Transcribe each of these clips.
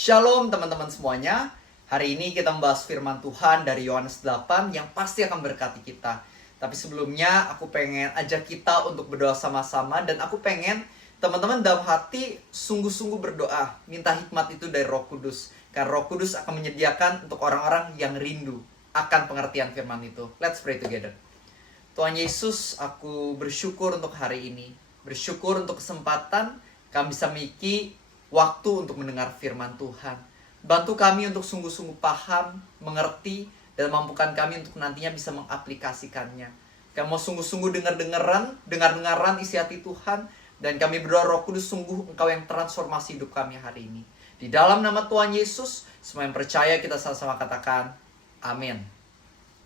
Shalom teman-teman semuanya. Hari ini kita membahas firman Tuhan dari Yohanes 8 yang pasti akan berkati kita. Tapi sebelumnya aku pengen ajak kita untuk berdoa sama-sama. Dan aku pengen teman-teman dalam hati sungguh-sungguh berdoa. Minta hikmat itu dari Roh Kudus. Karena Roh Kudus akan menyediakan untuk orang-orang yang rindu akan pengertian firman itu. Let's pray together. Tuhan Yesus, aku bersyukur untuk hari ini. Bersyukur untuk kesempatan kami bisa memiliki waktu untuk mendengar firman Tuhan. Bantu kami untuk sungguh-sungguh paham, mengerti, dan mampukan kami untuk nantinya bisa mengaplikasikannya. Kami mau sungguh-sungguh dengar-dengaran isi hati Tuhan, dan kami berdoa Roh Kudus sungguh Engkau yang transformasi hidup kami hari ini. Di dalam nama Tuhan Yesus, semua yang percaya kita sama-sama katakan, amin.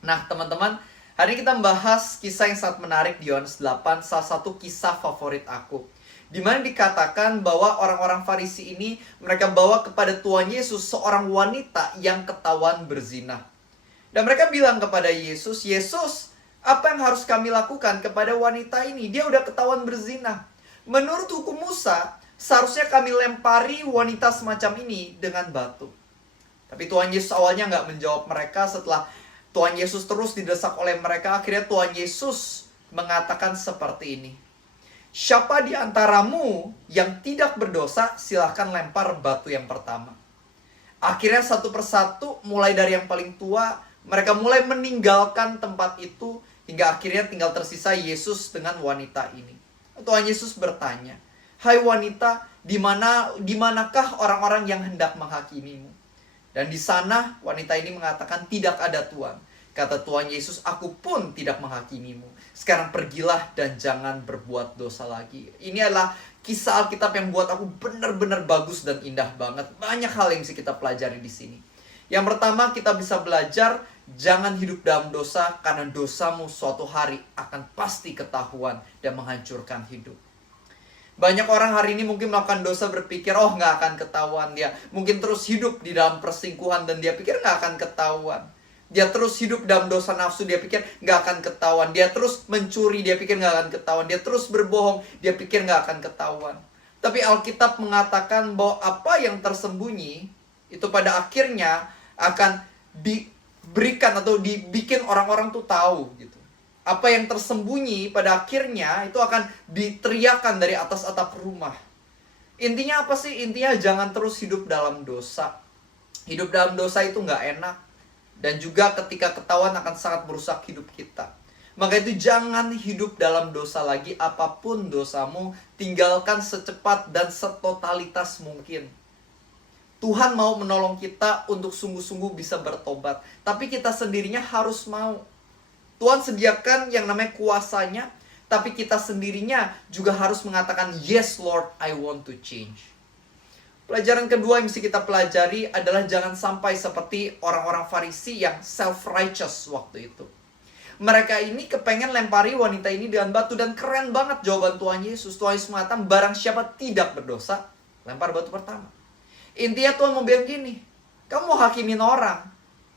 Nah teman-teman, hari ini kita membahas kisah yang sangat menarik di Yohanes 8, salah satu kisah favorit aku. Di mana dikatakan bahwa orang-orang Farisi ini mereka bawa kepada Tuhan Yesus seorang wanita yang ketahuan berzina. Dan mereka bilang kepada Yesus, Yesus, apa yang harus kami lakukan kepada wanita ini? Dia udah ketahuan berzina. Menurut hukum Musa, seharusnya kami lempari wanita semacam ini dengan batu. Tapi Tuhan Yesus awalnya nggak menjawab mereka. Setelah Tuhan Yesus terus didesak oleh mereka, akhirnya Tuhan Yesus mengatakan seperti ini. Siapa di antaramu yang tidak berdosa, silahkan lempar batu yang pertama. Akhirnya satu persatu, mulai dari yang paling tua, mereka mulai meninggalkan tempat itu, hingga akhirnya tinggal tersisa Yesus dengan wanita ini. Tuhan Yesus bertanya, hai wanita, di manakah orang-orang yang hendak menghakimimu? Dan di sana wanita ini mengatakan, tidak ada Tuhan. Kata Tuhan Yesus, aku pun tidak menghakimimu. Sekarang pergilah dan jangan berbuat dosa lagi. Ini adalah kisah Alkitab yang buat aku benar-benar bagus dan indah banget. Banyak hal yang bisa kita pelajari di sini. Yang pertama, kita bisa belajar jangan hidup dalam dosa, karena dosamu suatu hari akan pasti ketahuan dan menghancurkan hidup. Banyak orang hari ini mungkin melakukan dosa berpikir, oh nggak akan ketahuan dia. Mungkin terus hidup di dalam perselingkuhan dan dia pikir nggak akan ketahuan. Dia terus hidup dalam dosa nafsu, dia pikir nggak akan ketahuan. Dia terus mencuri, dia pikir nggak akan ketahuan. Dia terus berbohong, dia pikir nggak akan ketahuan. Tapi Alkitab mengatakan bahwa apa yang tersembunyi, itu pada akhirnya akan diberikan atau dibikin orang-orang tuh tahu gitu. Apa yang tersembunyi pada akhirnya itu akan diteriakan dari atas atap rumah. Intinya apa sih? Intinya jangan terus hidup dalam dosa. Hidup dalam dosa itu nggak enak. Dan juga ketika ketahuan akan sangat merusak hidup kita. Maka itu jangan hidup dalam dosa lagi. Apapun dosamu, tinggalkan secepat dan setotalitas mungkin. Tuhan mau menolong kita untuk sungguh-sungguh bisa bertobat. Tapi kita sendirinya harus mau. Tuhan sediakan yang namanya kuasanya. Tapi kita sendirinya juga harus mengatakan, yes Lord, I want to change. Pelajaran kedua yang mesti kita pelajari adalah jangan sampai seperti orang-orang Farisi yang self-righteous waktu itu. Mereka ini kepengen lempari wanita ini dengan batu, dan keren banget jawaban Tuhan Yesus. Tuhan Yesus mengatakan, barang siapa tidak berdosa, lempar batu pertama. Intinya Tuhan mau bilang gini, kamu mau hakimin orang.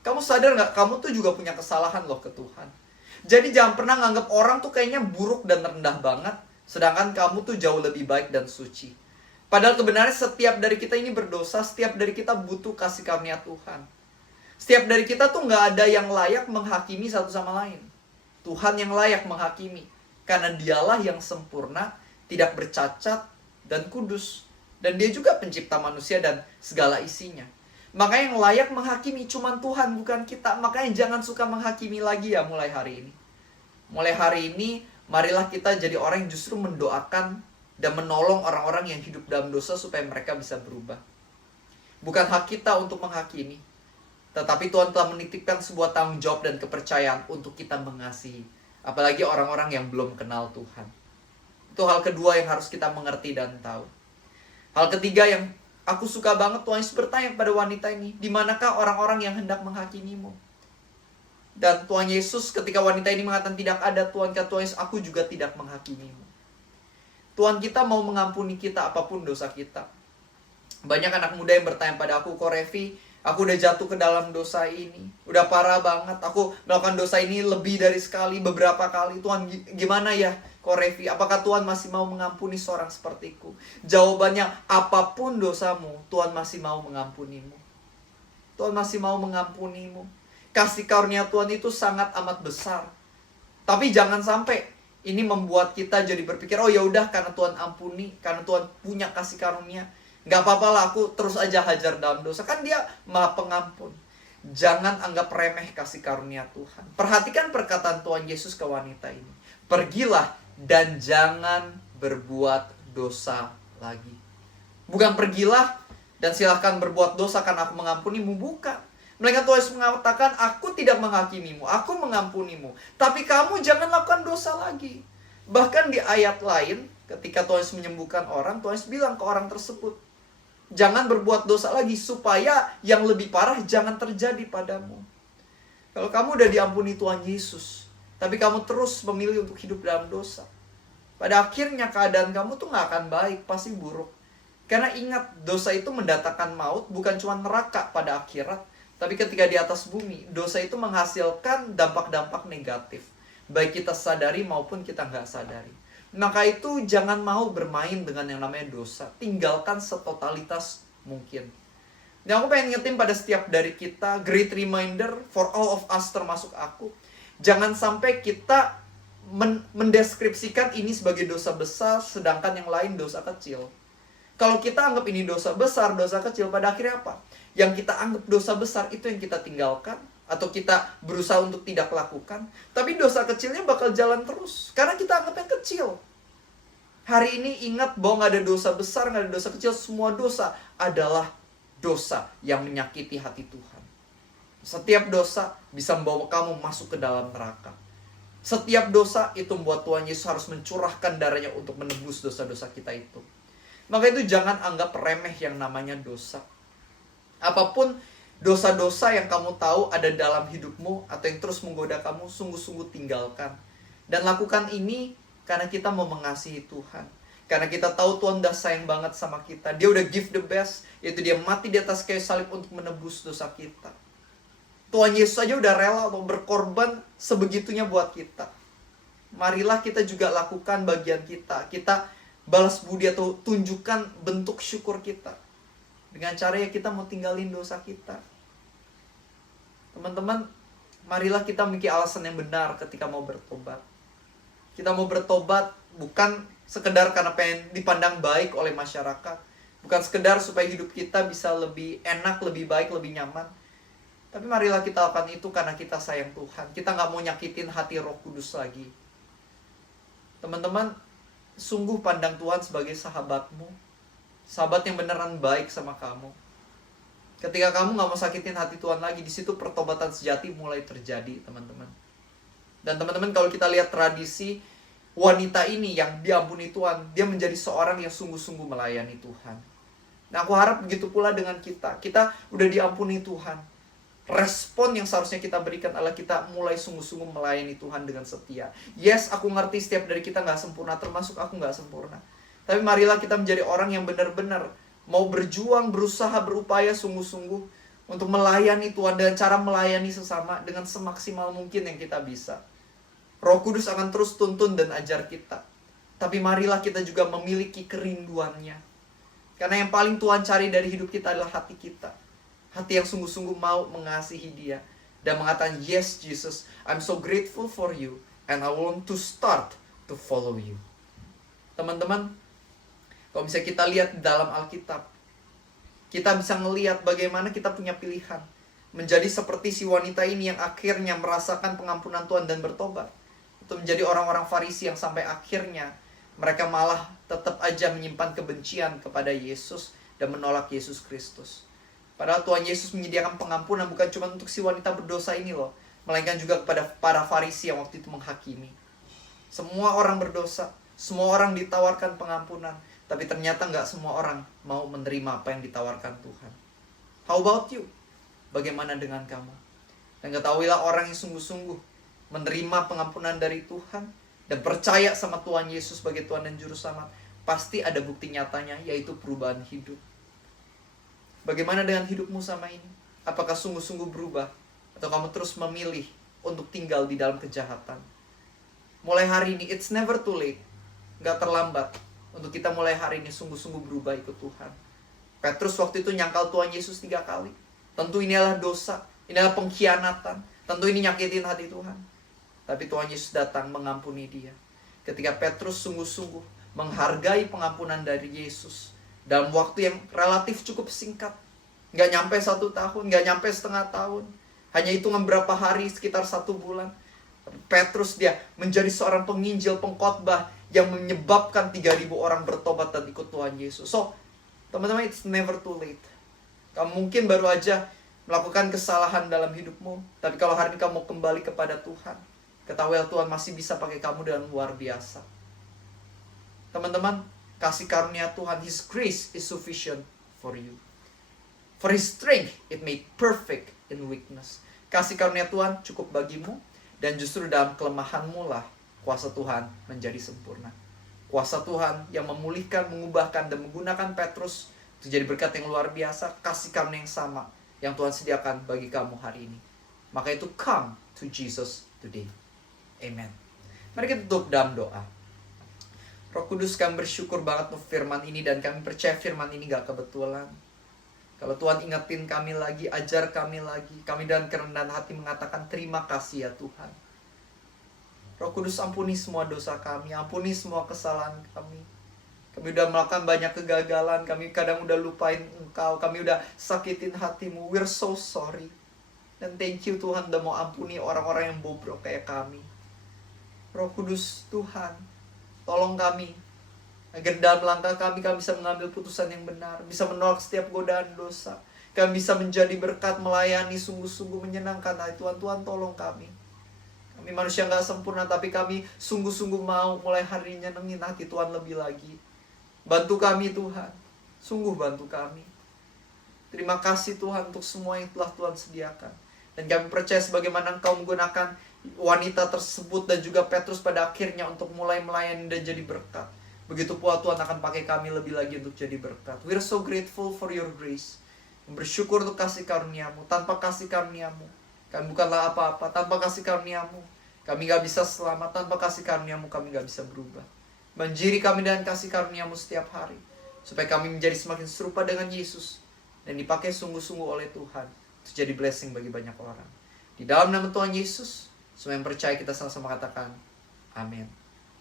Kamu sadar gak, kamu tuh juga punya kesalahan loh ke Tuhan. Jadi jangan pernah nganggap orang tuh kayaknya buruk dan rendah banget, sedangkan kamu tuh jauh lebih baik dan suci. Padahal kebenarannya setiap dari kita ini berdosa, setiap dari kita butuh kasih karunia Tuhan. Setiap dari kita tuh nggak ada yang layak menghakimi satu sama lain. Tuhan yang layak menghakimi. Karena dialah yang sempurna, tidak bercacat, dan kudus. Dan dia juga pencipta manusia dan segala isinya. Makanya yang layak menghakimi cuma Tuhan, bukan kita. Makanya jangan suka menghakimi lagi ya mulai hari ini. Mulai hari ini, marilah kita jadi orang yang justru mendoakan dan menolong orang-orang yang hidup dalam dosa supaya mereka bisa berubah. Bukan hak kita untuk menghakimi, tetapi Tuhan telah menitipkan sebuah tanggung jawab dan kepercayaan untuk kita mengasihi. Apalagi orang-orang yang belum kenal Tuhan. Itu hal kedua yang harus kita mengerti dan tahu. Hal ketiga yang aku suka banget, Tuhan Yesus bertanya kepada wanita ini, di manakah orang-orang yang hendak menghakimimu? Dan Tuhan Yesus ketika wanita ini mengatakan tidak ada, kata Tuhan Yesus, aku juga tidak menghakimimu. Tuhan kita mau mengampuni kita apapun dosa kita. Banyak anak muda yang bertanya pada aku, kok Revi, aku udah jatuh ke dalam dosa ini. Udah parah banget, aku melakukan dosa ini lebih dari sekali, beberapa kali. Tuhan gimana ya Korevi, apakah Tuhan masih mau mengampuni seorang sepertiku? Jawabannya, apapun dosamu, Tuhan masih mau mengampunimu. Tuhan masih mau mengampunimu. Kasih karunia Tuhan itu sangat amat besar. Tapi jangan sampai ini membuat kita jadi berpikir, oh ya udah karena Tuhan ampuni, karena Tuhan punya kasih karunia, nggak apa-apa lah, aku terus aja hajar dalam dosa. Kan dia Maha Pengampun. Jangan anggap remeh kasih karunia Tuhan. Perhatikan perkataan Tuhan Yesus ke wanita ini. Pergilah dan jangan berbuat dosa lagi. Bukan pergilah dan silahkan berbuat dosa karena aku mengampunimu. Bukan. Melainkan Tuhan Yesus mengatakan, aku tidak menghakimimu, aku mengampunimu. Tapi kamu jangan lakukan dosa lagi. Bahkan di ayat lain, ketika Tuhan Yesus menyembuhkan orang, Tuhan Yesus bilang ke orang tersebut, jangan berbuat dosa lagi, supaya yang lebih parah jangan terjadi padamu. Kalau kamu udah diampuni Tuhan Yesus, tapi kamu terus memilih untuk hidup dalam dosa, pada akhirnya keadaan kamu tuh gak akan baik, pasti buruk. Karena ingat, dosa itu mendatangkan maut, bukan cuma neraka pada akhirat, tapi ketika di atas bumi, dosa itu menghasilkan dampak-dampak negatif, baik kita sadari maupun kita gak sadari. Maka itu jangan mau bermain dengan yang namanya dosa. Tinggalkan setotalitas mungkin. Dan aku pengen ngetim pada setiap dari kita, great reminder for all of us termasuk aku. Jangan sampai kita mendeskripsikan ini sebagai dosa besar, sedangkan yang lain dosa kecil. Kalau kita anggap ini dosa besar, dosa kecil, pada akhirnya apa? Yang kita anggap dosa besar itu yang kita tinggalkan, atau kita berusaha untuk tidak lakukan. Tapi dosa kecilnya bakal jalan terus, karena kita anggapnya kecil. Hari ini ingat bahwa gak ada dosa besar, gak ada dosa kecil. Semua dosa adalah dosa yang menyakiti hati Tuhan. Setiap dosa bisa membawa kamu masuk ke dalam neraka. Setiap dosa itu membuat Tuhan Yesus harus mencurahkan darahnya untuk menebus dosa-dosa kita itu. Maka itu jangan anggap remeh yang namanya dosa. Apapun dosa-dosa yang kamu tahu ada dalam hidupmu atau yang terus menggoda kamu, sungguh-sungguh tinggalkan. Dan lakukan ini karena kita mau mengasihi Tuhan. Karena kita tahu Tuhan udah sayang banget sama kita. Dia udah give the best, yaitu dia mati di atas kayu salib untuk menebus dosa kita. Tuhan Yesus aja udah rela untuk berkorban sebegitunya buat kita. Marilah kita juga lakukan bagian kita. Kita balas budi atau tunjukkan bentuk syukur kita. Dengan cara ya kita mau tinggalin dosa kita. Teman-teman, marilah kita memiliki alasan yang benar ketika mau bertobat. Kita mau bertobat bukan sekedar karena pengen dipandang baik oleh masyarakat. Bukan sekedar supaya hidup kita bisa lebih enak, lebih baik, lebih nyaman. Tapi marilah kita lakukan itu karena kita sayang Tuhan. Kita gak mau nyakitin hati Roh Kudus lagi. Teman-teman, sungguh pandang Tuhan sebagai sahabatmu. Sahabat yang beneran baik sama kamu. Ketika kamu gak mau sakitin hati Tuhan lagi, di situ pertobatan sejati mulai terjadi, teman-teman. Dan teman-teman, kalau kita lihat tradisi wanita ini yang diampuni Tuhan, dia menjadi seorang yang sungguh-sungguh melayani Tuhan. Nah, aku harap begitu pula dengan kita. Kita udah diampuni Tuhan. Respon yang seharusnya kita berikan adalah kita mulai sungguh-sungguh melayani Tuhan dengan setia. Yes, aku ngerti setiap dari kita gak sempurna, termasuk aku gak sempurna. Tapi marilah kita menjadi orang yang benar-benar mau berjuang, berusaha, berupaya sungguh-sungguh untuk melayani Tuhan dengan cara melayani sesama dengan semaksimal mungkin yang kita bisa. Roh Kudus akan terus tuntun dan ajar kita. Tapi marilah kita juga memiliki kerinduannya. Karena yang paling Tuhan cari dari hidup kita adalah hati kita. Hati yang sungguh-sungguh mau mengasihi Dia. Dan mengatakan, yes Jesus, I'm so grateful for you. And I want to start to follow you. Teman-teman, kalau misalnya kita lihat dalam Alkitab, kita bisa ngelihat bagaimana kita punya pilihan. Menjadi seperti si wanita ini yang akhirnya merasakan pengampunan Tuhan dan bertobat. Itu menjadi orang-orang Farisi yang sampai akhirnya mereka malah tetap aja menyimpan kebencian kepada Yesus dan menolak Yesus Kristus. Padahal Tuhan Yesus menyediakan pengampunan bukan cuma untuk si wanita berdosa ini loh, melainkan juga kepada para Farisi yang waktu itu menghakimi. Semua orang berdosa, semua orang ditawarkan pengampunan, tapi ternyata nggak semua orang mau menerima apa yang ditawarkan Tuhan. How about you? Bagaimana dengan kamu? Dan ketahuilah orang yang sungguh-sungguh menerima pengampunan dari Tuhan dan percaya sama Tuhan Yesus sebagai Tuhan dan Juru Selamat, pasti ada bukti nyatanya, yaitu perubahan hidup. Bagaimana dengan hidupmu sama ini? Apakah sungguh-sungguh berubah? Atau kamu terus memilih untuk tinggal di dalam kejahatan? mulai hari ini, it's never too late. Nggak terlambat untuk kita mulai hari ini sungguh-sungguh berubah ikut Tuhan. Petrus waktu itu nyangkal Tuhan Yesus 3 kali. Tentu ini adalah dosa, ini adalah pengkhianatan. Tentu ini nyakitin hati Tuhan. Tapi Tuhan Yesus datang mengampuni dia. Ketika Petrus sungguh-sungguh menghargai pengampunan dari Yesus dalam waktu yang relatif cukup singkat. Nggak nyampe 1 tahun, nggak nyampe setengah tahun. Hanya hitungan berapa hari, sekitar 1 bulan. Petrus dia menjadi seorang penginjil, pengkhotbah yang menyebabkan 3.000 orang bertobat dan ikut Tuhan Yesus. So, teman-teman, it's never too late. Kamu mungkin baru aja melakukan kesalahan dalam hidupmu, tapi kalau hari ini kamu mau kembali kepada Tuhan, ketahuilah Tuhan masih bisa pakai kamu dengan luar biasa. Teman-teman, kasih karunia Tuhan, His grace is sufficient for you. For His strength, it made perfect in weakness. Kasih karunia Tuhan cukup bagimu, dan justru dalam kelemahanmu lah kuasa Tuhan menjadi sempurna. Kuasa Tuhan yang memulihkan, mengubahkan, dan menggunakan Petrus untuk jadi berkat yang luar biasa, kasih karunia yang sama yang Tuhan sediakan bagi kamu hari ini. Maka itu, come to Jesus today. Amen. Mari kita tutup dalam doa. Roh Kudus, kami bersyukur banget untuk firman ini, dan kami percaya firman ini gak kebetulan. Kalau Tuhan ingetin kami lagi, ajar kami lagi, kami dengan kerendahan hati mengatakan terima kasih ya Tuhan. Roh Kudus, ampuni semua dosa kami, ampuni semua kesalahan kami. Kami udah melakukan banyak kegagalan, kami kadang udah lupain Engkau, kami udah sakitin hatimu. We're so sorry. Dan thank you Tuhan udah mau ampuni orang-orang yang bobrok kayak kami. Roh Kudus Tuhan, tolong kami agar dalam langkah kami bisa mengambil putusan yang benar, bisa menolak setiap godaan dosa. Kami bisa menjadi berkat, melayani sungguh-sungguh menyenangkan hati Tuhan. Tuhan tolong kami. Kami manusia gak sempurna, tapi kami sungguh-sungguh mau mulai hari ini nyenengin hati Tuhan lebih lagi. Bantu kami Tuhan, sungguh bantu kami. Terima kasih Tuhan untuk semua yang telah Tuhan sediakan. Dan kami percaya sebagaimana Engkau menggunakan wanita tersebut dan juga Petrus pada akhirnya untuk mulai melayani dan jadi berkat. Begitu pula Tuhan akan pakai kami lebih lagi untuk jadi berkat. We're so grateful for your grace. Bersyukur untuk kasih karunia-Mu. Tanpa kasih karunia-Mu, kami bukanlah apa-apa. Tanpa kasih karunia-Mu, kami gak bisa selamat. Tanpa kasih karunia-Mu, kami gak bisa berubah. Banjiri kami dengan kasih karunia-Mu setiap hari, supaya kami menjadi semakin serupa dengan Yesus, dan dipakai sungguh-sungguh oleh Tuhan untuk jadi blessing bagi banyak orang. Di dalam nama Tuhan Yesus, semua yang percaya kita sama-sama katakan amin.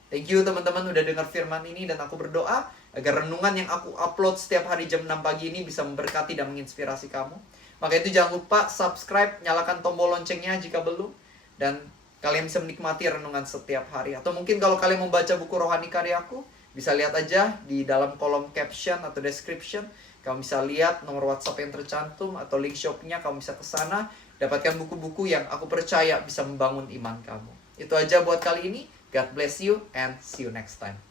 Thank you teman-teman udah dengar firman ini, dan aku berdoa agar renungan yang aku upload setiap hari jam 6 pagi ini bisa memberkati dan menginspirasi kamu. Maka itu jangan lupa subscribe, nyalakan tombol loncengnya jika belum, dan kalian bisa menikmati renungan setiap hari. Atau mungkin kalau kalian mau baca buku rohani karyaku, bisa lihat aja di dalam kolom caption atau description. Kamu bisa lihat nomor WhatsApp yang tercantum atau link shopnya, kamu bisa ke sana, dapatkan buku-buku yang aku percaya bisa membangun iman kamu. Itu aja buat kali ini. God bless you and see you next time.